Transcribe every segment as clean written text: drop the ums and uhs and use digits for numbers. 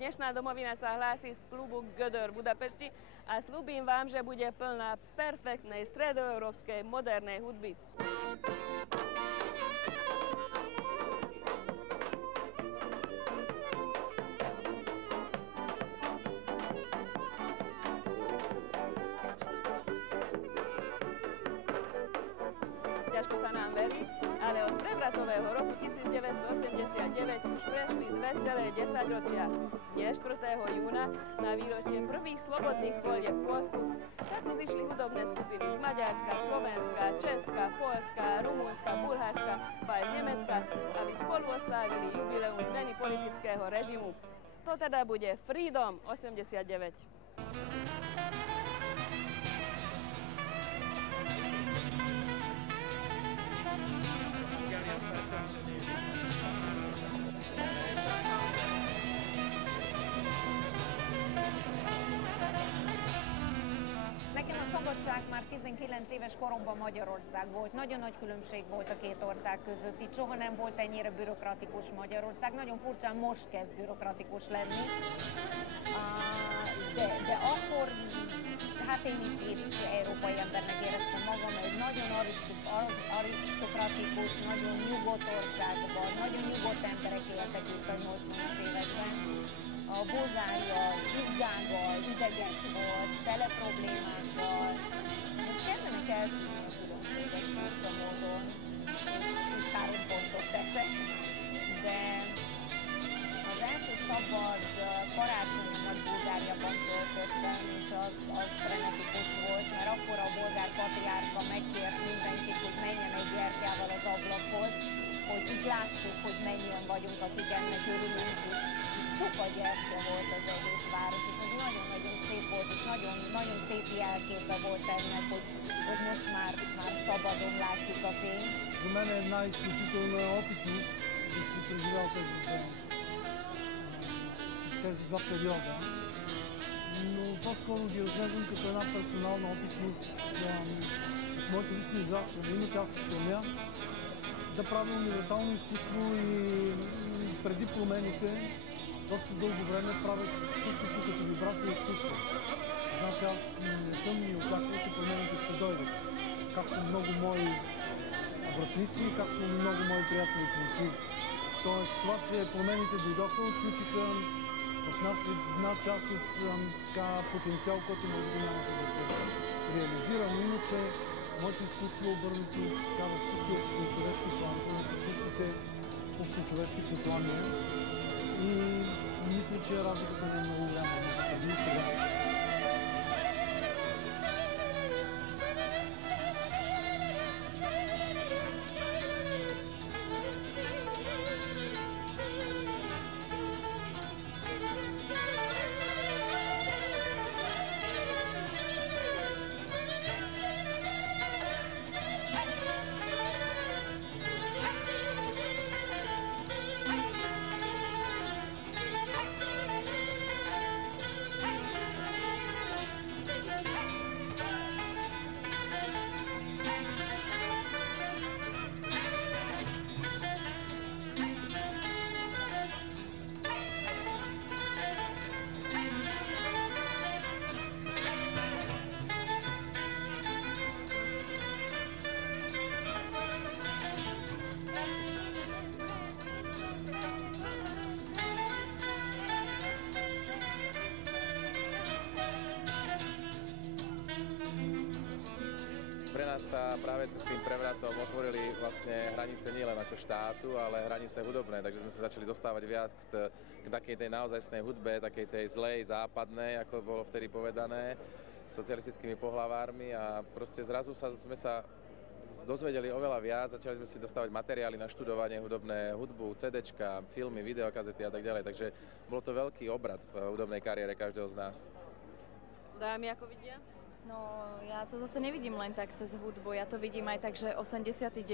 Dnešná domovina sa hlási z klubu Gödör Budapešti a slúbim vám, že bude plná perfektnej stredoeurópskej modernej hudby. Ťažko sa nám verí, ale od prevratového roku 1989 už prešli 2,10 ročia. Dnes 4. júna na výročie prvých slobodných volieb v Poľsku sa tu zišli hudobné skupiny z Maďarska, Slovenska, Česka, Poľska, Rumunska, Bulharska, pa aj z Nemecka, aby spolu oslávili jubileum zmeny politického režimu. To teda bude Freedom 89. Nekem a szabadság már 19 éves koromban Magyarország volt. Nagyon nagy különbség volt a két ország között. Itt soha nem volt ennyire bürokratikus Magyarország. Nagyon furcsán most kezd bürokratikus lenni. De akkor, hát én itt európai embernek éreztem magam, egy nagyon arisztokratikus, nagyon nyugodt országban, nagyon nyugodt emberek éltek itt a 80-as években. A Bulgária izgággal, ideges volt, tele problémákkal, és kezdenek eltűnni a különbségek furcsa módon. Itt 3 pontot teszek, de az első szabad karácsonyomat Bulgáriában töltöttem, és az frenetikus volt, mert akkor a bolgár patriárka megkért mindenkit, hogy menjen egy gyertyával az ablakhoz, hogy így lássuk, hogy mennyien vagyunk, akik ennek örülünk is. Csupa gyertya volt az egész város, és ez nagyon-nagyon szép volt, és nagyon szép jelképe volt ennek, hogy most már szabadon látjuk a fényt. За мен е една изключителна опитност да си преживял тези два периода, но по-скоро ги разглеждам като една персонална опитност от моето лично израстване. Иначе аз се стремя да правя универсално изкуство и преди промените доста дълго време правят същото като вибрация изкуство. Значи аз не съм ни очаквал, че промените ще дойдат. Както много мои връстници, както много мои приятели творци. Тоест това, че промените дойдоха, отключиха в нас една част от потенциал, който може би нямаше да се реализира. Но иначе моето изкуство е обърнато в всички общочовешки планове, всичките общочовешки послания. И мисля, че разликата не е много голяма между сега. nás sa práve tým prevratom otvorili vlastne hranice nielen ako štátu, ale hranice hudobné, takže sme sa začali dostávať viac k takej tej naozajstnej hudbe, takej tej zlej, západnej, ako bolo vtedy povedané, socialistickými pohlavármi a proste zrazu sme sa dozvedeli oveľa viac, začali sme si dostávať materiály na študovanie hudobné, hudbu, CDčka, filmy, videokazety a tak ďalej, takže bol to veľký obrat v hudobnej kariére každého z nás. Dámy ako vidia? No, ja to zase nevidím len tak cez hudbu, ja to vidím aj tak, že 89.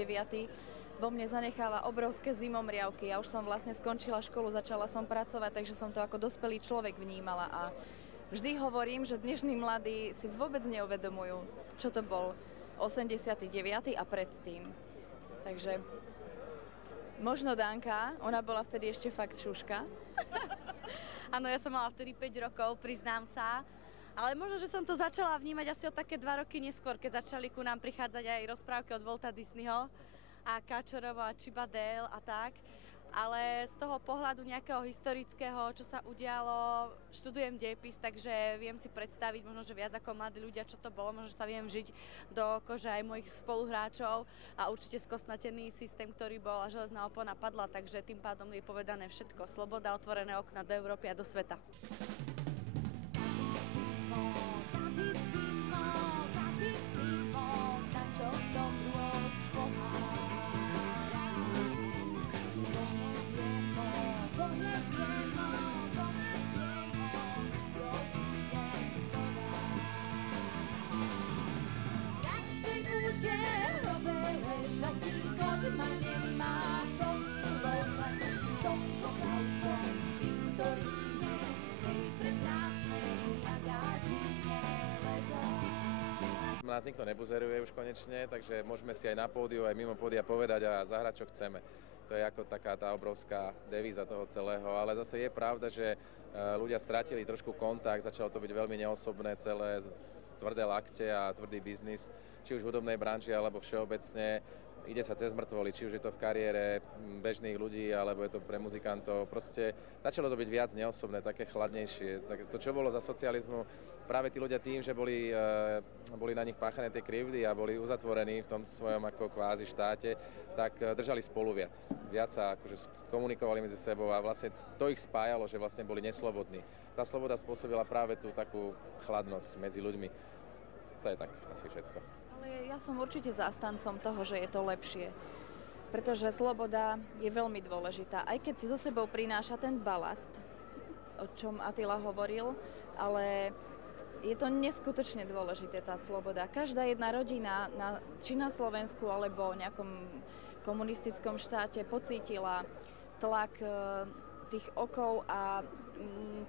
vo mne zanecháva obrovské zimomriavky. Ja už som vlastne skončila školu, začala som pracovať, takže som to ako dospelý človek vnímala a vždy hovorím, že dnešní mladí si vôbec neuvedomujú, čo to bol 89. a predtým. Takže možno Danka, ona bola vtedy ešte fakt šuška. Áno, ja som mala vtedy 5 rokov, priznám sa. Ale možno, že som to začala vnímať asi o také 2 roky neskôr, keď začali ku nám prichádzať aj rozprávky od Walta Disneyho a Káčerovo a Chippendale a tak. Ale z toho pohľadu nejakého historického, čo sa udialo, študujem dejepis, takže viem si predstaviť možno, že viac ako mladí ľudia, čo to bolo, možno, že sa viem žiť do kože aj mojich spoluhráčov a určite skostnatený systém, ktorý bol a železná opona padla, takže tým pádom je povedané všetko. Sloboda, otvorené okna do Európy a do sveta. Nás nikto nebuzeruje už konečne, takže môžeme si aj na pódiu, aj mimo pódia povedať a zahrať, čo chceme. To je ako taká tá obrovská devíza toho celého, ale zase je pravda, že ľudia stratili trošku kontakt, začalo to byť veľmi neosobné celé, tvrdé lakte a tvrdý biznis, či už v hudobnej branži, alebo všeobecne. Ide sa cez mŕtvoly, či už je to v kariére bežných ľudí, alebo je to pre muzikantov. Proste začalo to byť viac neosobné, také chladnejšie. To, čo bolo za socializmu, práve tí ľudia tým, že boli na nich páchané tie krivdy a boli uzatvorení v tom svojom ako kvázi štáte, tak držali spolu viac. Viac sa akože komunikovali medzi sebou a vlastne to ich spájalo, že vlastne boli neslobodní. Tá sloboda spôsobila práve tú takú chladnosť medzi ľuďmi. To je tak asi všetko. Ale ja som určite zástancom toho, že je to lepšie. Pretože sloboda je veľmi dôležitá. Aj keď si so sebou prináša ten balast, o čom Attila hovoril, ale je to neskutočne dôležité, tá sloboda. Každá jedna rodina, či na Slovensku, alebo v nejakom komunistickom štáte pocítila tlak tých okov a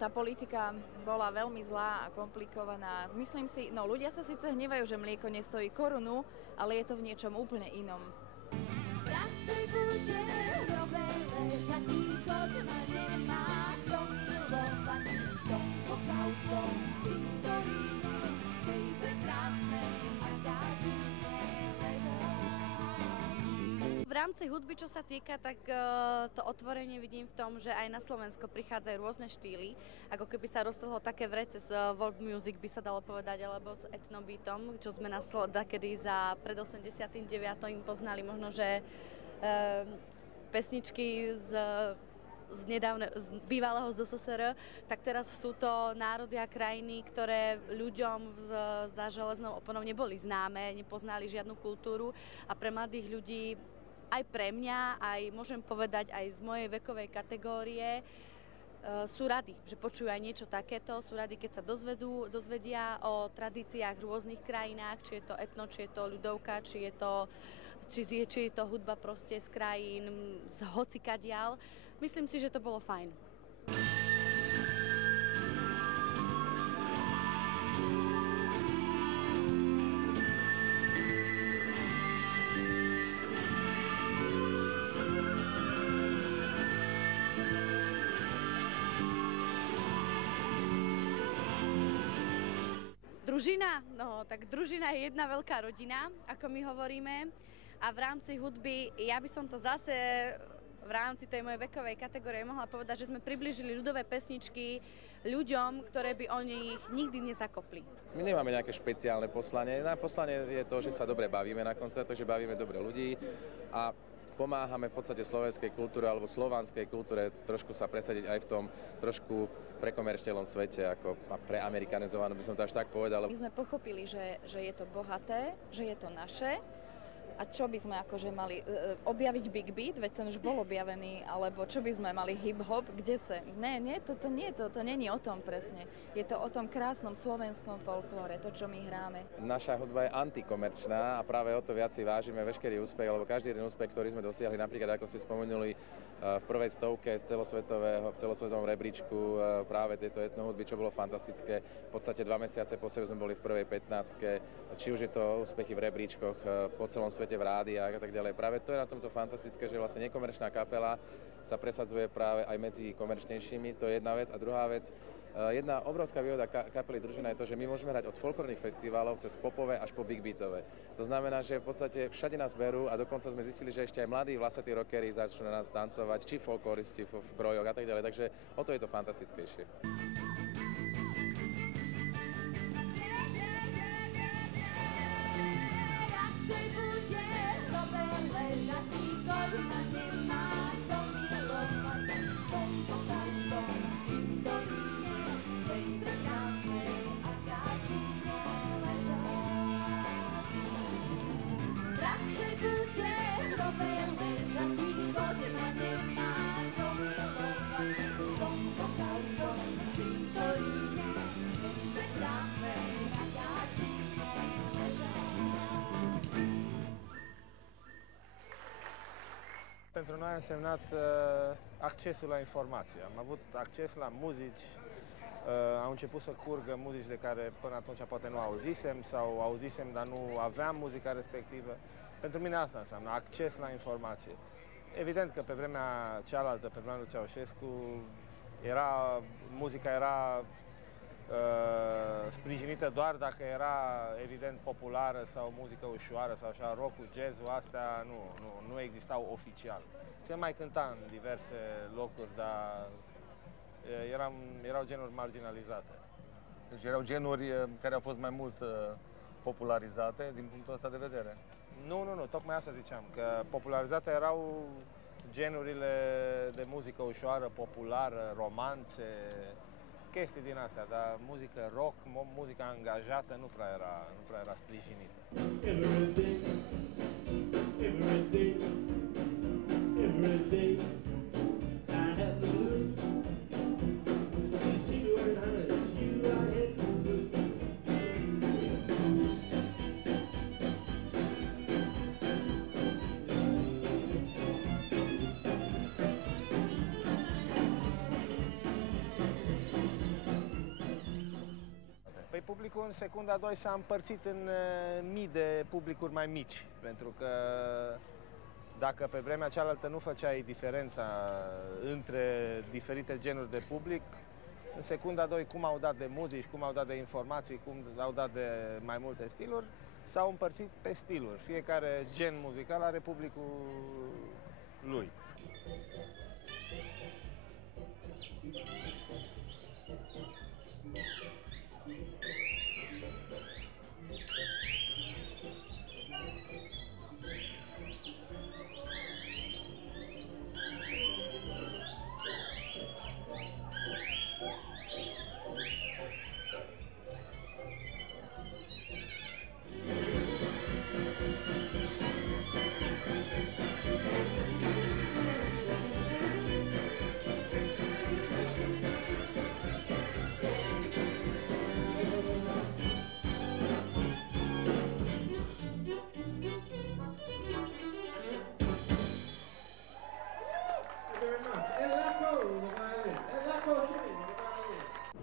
tá politika bola veľmi zlá a komplikovaná. Myslím si, no ľudia sa síce hnevajú, že mlieko nestojí korunu, ale je to v niečom úplne inom. Radšej bude hrobe ležatíko, ma nemá kto milovať, kto okázkom cintoríne, tej prekrásnej Margáčine ležať. V rámci hudby, čo sa týka, tak to otvorenie vidím v tom, že aj na Slovensko prichádzajú rôzne štýly, ako keby sa roztrhlo také vrece z world music, by sa dalo povedať, alebo s etnobeatom, čo sme kedy pred 89. poznali možno, že pesničky z bývalého ZSSR, tak teraz sú to národy a krajiny, ktoré ľuďom za železnou oponou neboli známe, nepoznali žiadnu kultúru a pre mladých ľudí, aj pre mňa, aj môžem povedať aj z mojej vekovej kategórie, sú rady, že počujú aj niečo takéto, sú rady, keď sa dozvedia o tradíciách v rôznych krajinách, či je to etno, či je to ľudovka, či je to hudba proste z krajín, z hocikadiaľ. Myslím si, že to bolo fajn. Družina? No, tak družina je jedna veľká rodina, ako my hovoríme. A v rámci hudby, ja by som to zase v rámci tej mojej vekovej kategórie mohla povedať, že sme priblížili ľudové pesničky ľuďom, ktoré by oni ich nikdy nezakopli. My nemáme nejaké špeciálne poslanie. Na poslanie je to, že sa dobre bavíme na koncertoch, že bavíme dobre ľudí a pomáhame v podstate slovenskej kultúre alebo slovanskej kultúre trošku sa presadiť aj v tom trošku prekomerčnelom svete, ako preamerikanizovanom by som to až tak povedal. My sme pochopili, že je to bohaté, že je to naše. A čo by sme akože mali objaviť Big Beat, veď ten už bol objavený, alebo čo by sme mali hip-hop, kde sa... Nie, toto nie je o tom presne. Je to o tom krásnom slovenskom folklóre, to, čo my hráme. Naša hudba je antikomerčná a práve o to viac si vážime veškerý úspech, alebo každý jeden úspech, ktorý sme dosiahli, napríklad ako ste spomenuli, v prvej stovke v celosvetovom rebríčku práve tejto etnohudby, čo bolo fantastické. V podstate 2 mesiace po sebe sme boli v prvej 15, či už je to úspechy v rebríčkoch po celom svete, v rádiách a tak ďalej. Práve to je na tomto fantastické, že vlastne nekomerčná kapela sa presadzuje práve aj medzi komerčnejšími, to je jedna vec. A druhá vec, jedna obrovská výhoda kapely Družina je to, že my môžeme hrať od folklórnych festivalov cez popové až po big beatové. To znamená, že v podstate všade nás berú a dokonca sme zistili, že ešte aj mladí vlasatí rockery začnú na nás tancovať, či folkloristi v krojoch a tak ďalej. Takže o to je to fantastickejšie. Pentru noi a însemnat accesul la informație. Am avut acces la muzici, au început să curgă muzici de care până atunci poate nu auzisem sau auzisem, dar nu aveam muzica respectivă. Pentru mine asta înseamnă acces la informație. Evident că pe vremea cealaltă, pe vremea lui Ceaușescu, muzica era sprijinită doar dacă era evident populară sau muzică ușoară sau așa, rock-ul, jazz-ul, astea nu existau oficial. Se mai cânta în diverse locuri, dar erau genuri marginalizate. Deci erau genuri care au fost mai mult popularizate din punctul ăsta de vedere? Nu, tocmai asta ziceam, că popularizate erau genurile de muzică ușoară, populară, romanțe, chestii din astea, dar muzică rock, muzica angajată nu prea era sprijinită. Publicul în secunda 2 s-a împărțit în mii de publicuri mai mici, pentru că dacă pe vremea cealaltă nu făceai diferența între diferite genuri de public, în secunda 2 cum au dat de muzici, cum au dat de informații, cum au dat de mai multe stiluri, s-au împărțit pe stiluri. Fiecare gen muzical are publicul lui.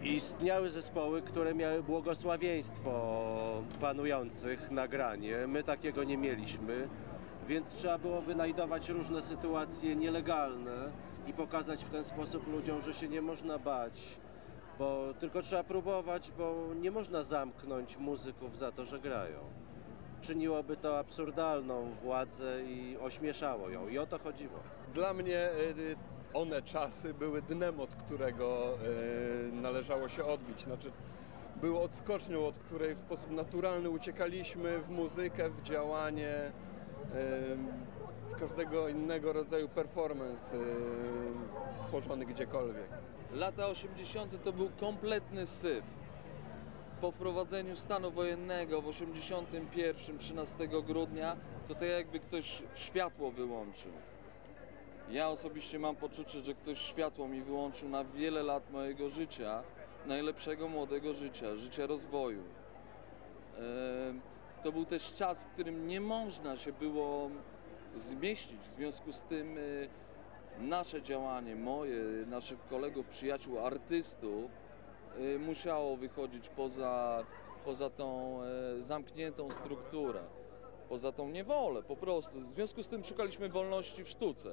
Istniały zespoły, które miały błogosławieństwo panujących na granie. My takiego nie mieliśmy, więc trzeba było wynajdować różne sytuacje nielegalne i pokazać w ten sposób ludziom, że się nie można bać, bo tylko trzeba próbować, bo nie można zamknąć muzyków za to, że grają. Czyniłoby to absurdalną władzę i ośmieszało ją i o to chodziło. Dla mnie one czasy były dnem, od którego należało się odbić. Znaczy, były odskocznią, od której w sposób naturalny uciekaliśmy w muzykę, w działanie, w każdego innego rodzaju performance tworzony gdziekolwiek. Lata 80. to był kompletny syf. Po wprowadzeniu stanu wojennego w 81, 13 grudnia, to tak jakby ktoś światło wyłączył. Ja osobiście mam poczucie, że ktoś światło mi wyłączył na wiele lat mojego życia, najlepszego młodego życia, życia rozwoju. To był też czas, w którym nie można się było zmieścić. W związku z tym nasze działanie, moje, naszych kolegów, przyjaciół, artystów musiało wychodzić poza tą zamkniętą strukturę, poza tą niewolę po prostu. W związku z tym szukaliśmy wolności w sztuce.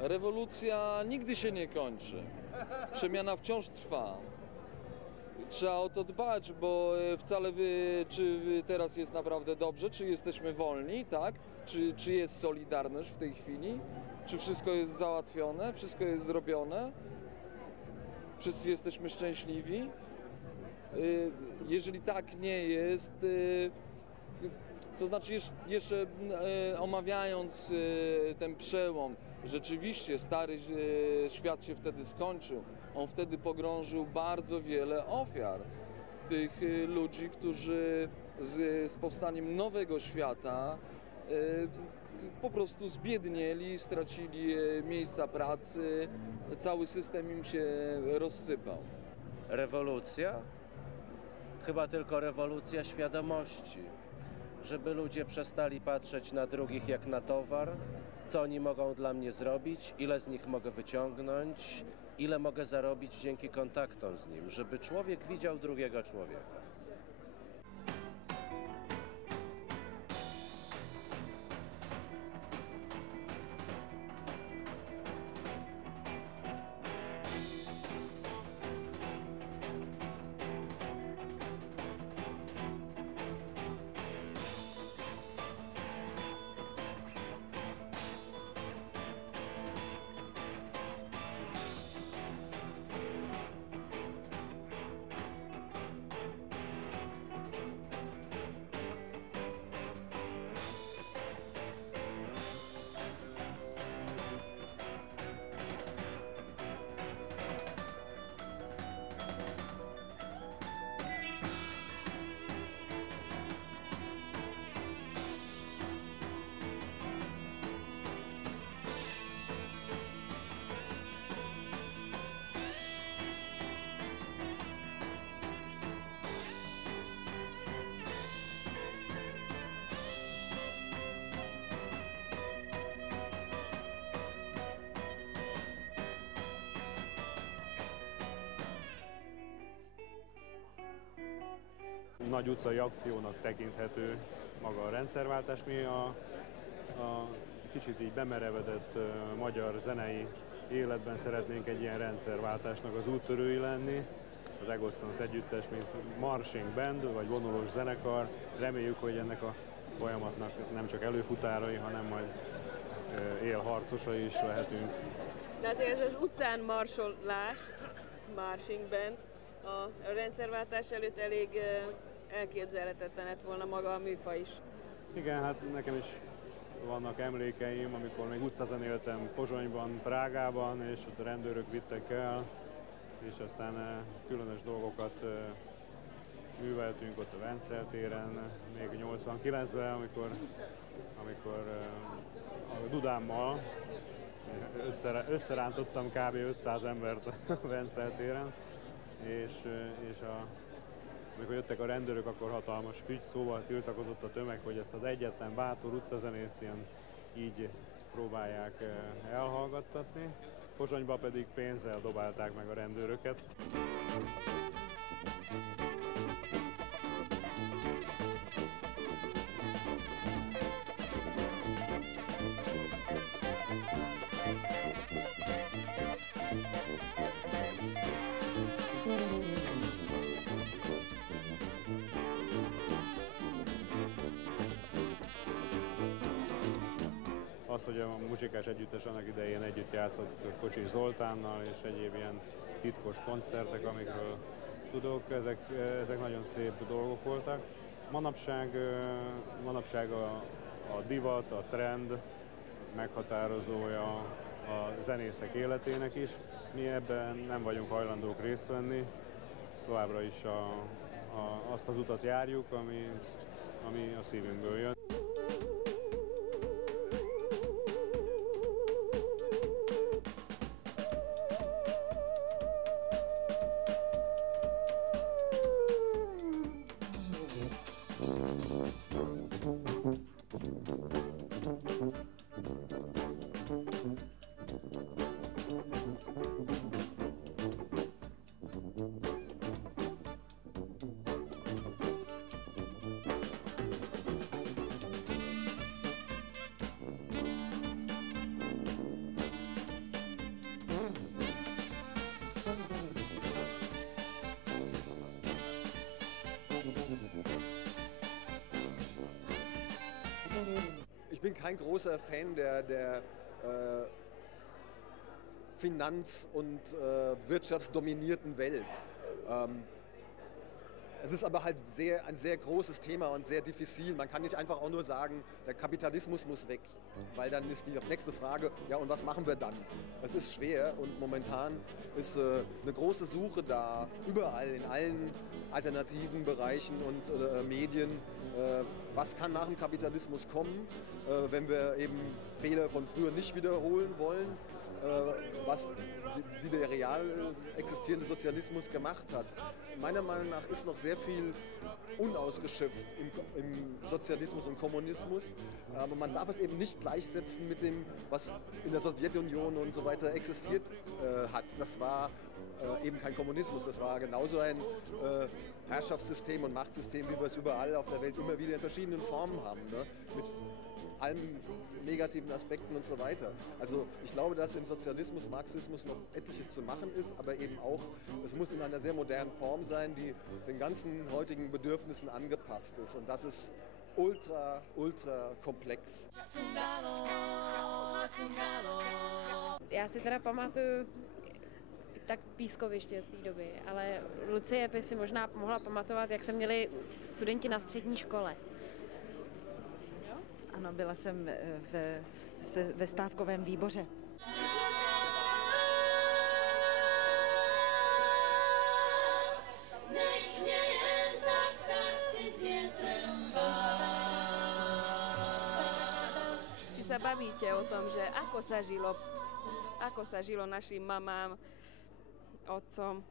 Rewolucja nigdy się nie kończy. Przemiana wciąż trwa. Trzeba o to dbać, bo wcale czy teraz jest naprawdę dobrze, czy jesteśmy wolni, tak? Czy jest solidarność w tej chwili? Czy wszystko jest załatwione? Wszystko jest zrobione? Wszyscy jesteśmy szczęśliwi? Jeżeli tak nie jest, to znaczy jeszcze omawiając ten przełom, rzeczywiście stary świat się wtedy skończył. On wtedy pogrążył bardzo wiele ofiar. Tych ludzi, którzy z powstaniem nowego świata po prostu zbiednieli, stracili miejsca pracy, cały system im się rozsypał. Rewolucja? Chyba tylko rewolucja świadomości. Żeby ludzie przestali patrzeć na drugich jak na towar, co oni mogą dla mnie zrobić, ile z nich mogę wyciągnąć, ile mogę zarobić dzięki kontaktom z nim, żeby człowiek widział drugiego człowieka. Nagy utcai akciónak tekinthető maga a rendszerváltás. Mi a kicsit így bemerevedett magyar zenei életben szeretnénk egy ilyen rendszerváltásnak az úttörői lenni. Az Egosztons együttes, mint marching band, vagy vonulós zenekar. Reméljük, hogy ennek a folyamatnak nem csak előfutárai, hanem majd élharcosai is lehetünk. De azért ez az utcán marsolás, marching band, a rendszerváltás előtt elég elképzelhetetlen lett volna maga a műfaj is. Igen, hát nekem is vannak emlékeim, amikor még utcán éltem Pozsonyban, Prágában, és ott a rendőrök vittek el, és aztán különös dolgokat műveltünk ott a Vencel téren, még 89-ben, amikor a dudámmal összerántottam kb. 500 embert a Vencel téren, és amikor jöttek a rendőrök, akkor hatalmas fügy, szóval tiltakozott a tömeg, hogy ezt az egyetlen bátor utcazenészt így próbálják elhallgattatni, Pozsonyba pedig pénzzel dobálták meg a rendőröket. Az, hogy a muzsikás együttes annak idején együtt játszott Kocsis Zoltánnal, és egyéb ilyen titkos koncertek, amikről tudok, ezek nagyon szép dolgok voltak. Manapság a divat, a trend meghatározója a zenészek életének is. Mi ebben nem vagyunk hajlandók részt venni, továbbra is azt az utat járjuk, ami a szívünkből jön. Ich bin kein großer Fan der finanz- und wirtschaftsdominierten Welt. Es ist aber halt ein sehr großes Thema und sehr diffizil. Man kann nicht einfach auch nur sagen, der Kapitalismus muss weg, weil dann ist die nächste Frage, ja und was machen wir dann? Es ist schwer und momentan ist eine große Suche da, überall in allen alternativen Bereichen und Medien. Was kann nach dem Kapitalismus kommen, wenn wir eben Fehler von früher nicht wiederholen wollen, was der real existierende Sozialismus gemacht hat. Meiner Meinung nach ist noch sehr viel unausgeschöpft im Sozialismus und Kommunismus, aber man darf es eben nicht gleichsetzen mit dem, was in der Sowjetunion und so weiter existiert hat. Das war eben kein Kommunismus, das war genauso ein Herrschaftssystem und Machtsystem, wie wir es überall auf der Welt immer wieder in verschiedenen Formen haben, ne? Mit allen negativen Aspekten und so weiter. Also ich glaube, dass im Sozialismus, Marxismus noch etliches zu machen ist, aber eben auch, es muss in einer sehr modernen Form sein, die den ganzen heutigen Bedürfnissen angepasst ist. Und das ist ultra, ultra komplex. Já si teda pamatuju tak pískoviště z té doby, ale Lucie by si možná mohla pamatovat, jak se měli studenti na střední škole. Ano, byla jsem ve stávkovém výboře. Či sa bavíte o tom, že ako sa žilo našim mamám, otcom?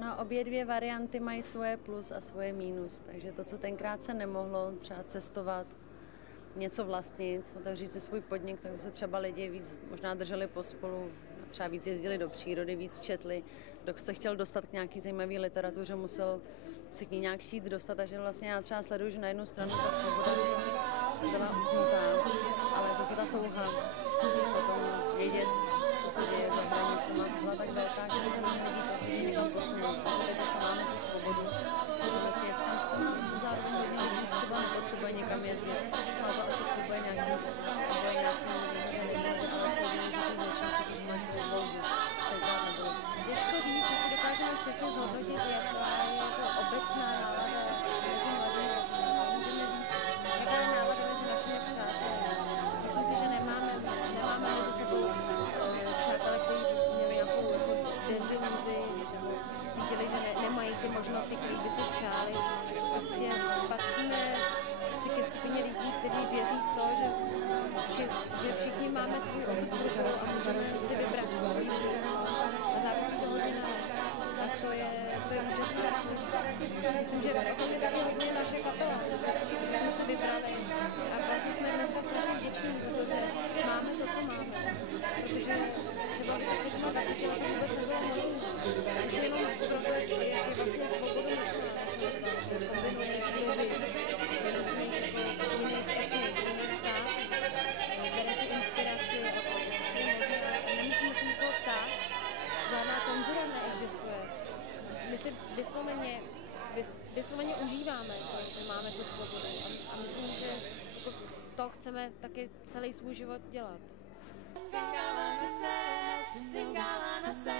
No, obě dvě varianty mají svoje plus a svoje mínus, takže to, co tenkrát se nemohlo, třeba cestovat, něco vlastnit, otevřít si svůj podnik, tak zase třeba lidi víc možná drželi pospolu, třeba víc jezdili do přírody, víc četli. Kdo se chtěl dostat k nějaký zajímavý literatuře, musel se k ní nějak chtít dostat, takže vlastně já třeba sleduju, že na jednu stranu ta svoboda byla utnutá, ale zase ta touha potom vědět, co se děje za hranicema, byla tak velká, že se nám lidí to někam posunout. Takže teď zase máme tu svobodu, můžeme si jet kam chceme, zároveň hodně lidí už třeba nepotřebuje někam jezdit, ale to asi slibuje nějaký ale těžko říct, jestli dokážeme přesně zhodnotit, jaká je to obecná nálada mezi mladými. Můžeme říct, jaká je nálada mezi našimi přáteli. Myslím si, že nemáme mezi sebou přátelé, kteří měli nějakou deziluzi, cítili, že nemají ty možnosti, které by si přáli. Prostě patříme si ke skupině lidí, kteří věří v to, že všichni máme svůj osud a můžeme si vybrat svůj a závisí to hodně na nás. A to je úžasné. Myslím, že v Republice je hodně naše kapela, že jsme si vybrali a vlastně jsme dneska snažili vysloveně užíváme, že máme tu svobodu. A myslím, že to chceme taky celý svůj život dělat. Singala na se,